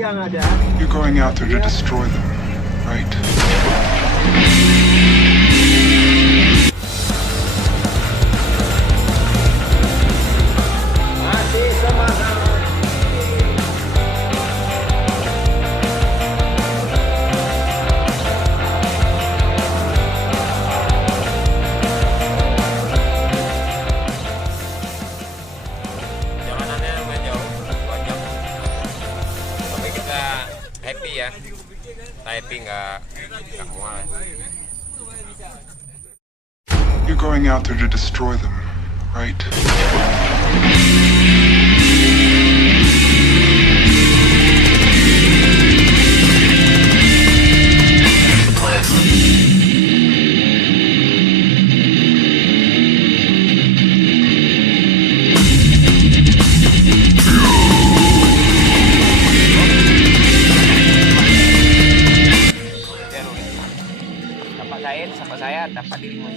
yang ada. You're going out there to destroy them, right? Masih semangat. Jalanannya lumayan jauh, 2 jam. Tapi kita happy ya. Kita happy nggak mual ya. You're going out there to destroy them, right? Dapat saya, dapat dirimu.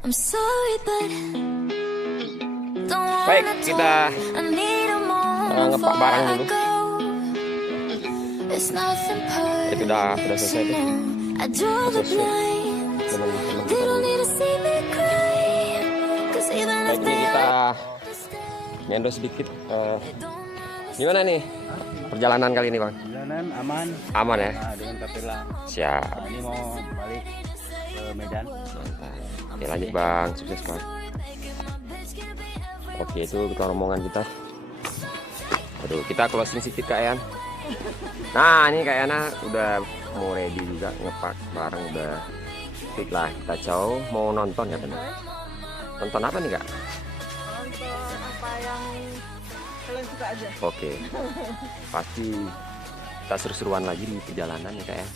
I'm sorry, but don't Baik, wanna kita talk. I need a moment ngepak barang before I dulu. go. It's nothing Itu udah selesai deh. I draw the blind. Teman-teman They don't need to see me cry. 'Cause even if Baik, ini they kita nyendo sedikit. Gimana nih perjalanan kali ini, Bang? Perjalanan aman. Aman ya? Nah, dengan tertilang. Siap. Nah, ini mau balik ke Medan. Mantap. Oke, lanjut Bang, sukses Bang. Oke, itu rombongan kita. Aduh, kita closing sedikit Kak Yan. Nah, ini Kak Yana udah mau ready juga, ngepak barang udah fit lah. Kita jauh mau nonton ya teman. Nonton apa nih Kak? Nonton apa yang kalian suka aja. Oke, pasti kita seru-seruan lagi di perjalanan ya Kak ya.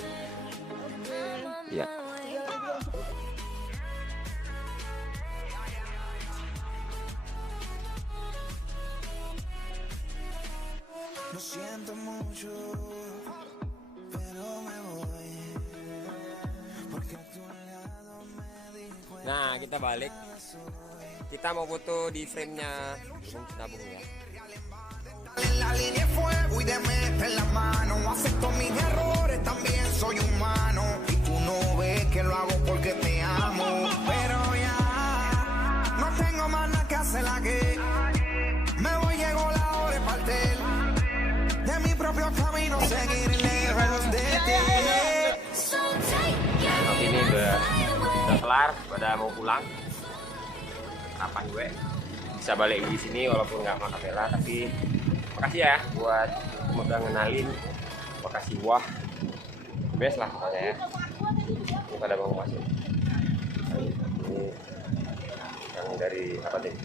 Iya. Lo siento mucho, pero me voy. Porque a tu lado me di cuenta. Nah, kita balik. Kita mau foto di frame-nya nabung ya. En la línea de fuego y de meter la mano. Acepto mis errores, también soy humano. Y tú no ves que lo hago porque te amo. Pero ya no tengo más nada que hacer aquí. Me voy, llegó la hora de partir. De mi propio camino, seguir lejos de ti. Tapi ini udah kelar, pada mau pulang. Kapan gue bisa balik di sini walaupun nggak makan vela, tapi makasih ya buat udah ngenalin. Makasih, wah best lah pokoknya ya. Ini pada mau masuk. Ini yang dari apa deh?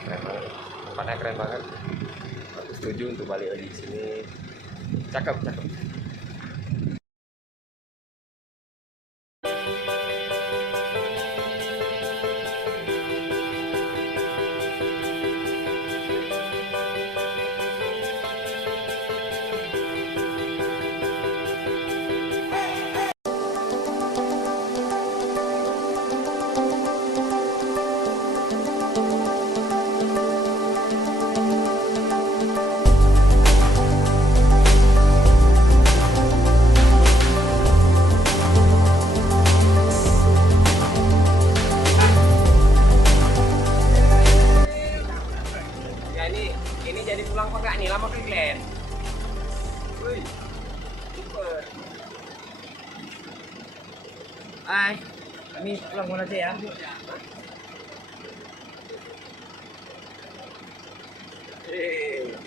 Keren banget, tempatnya keren banget. Aku setuju untuk balik lagi di sini. Cakep, cakep. Hai, kami pulang mana aja ya? Eh,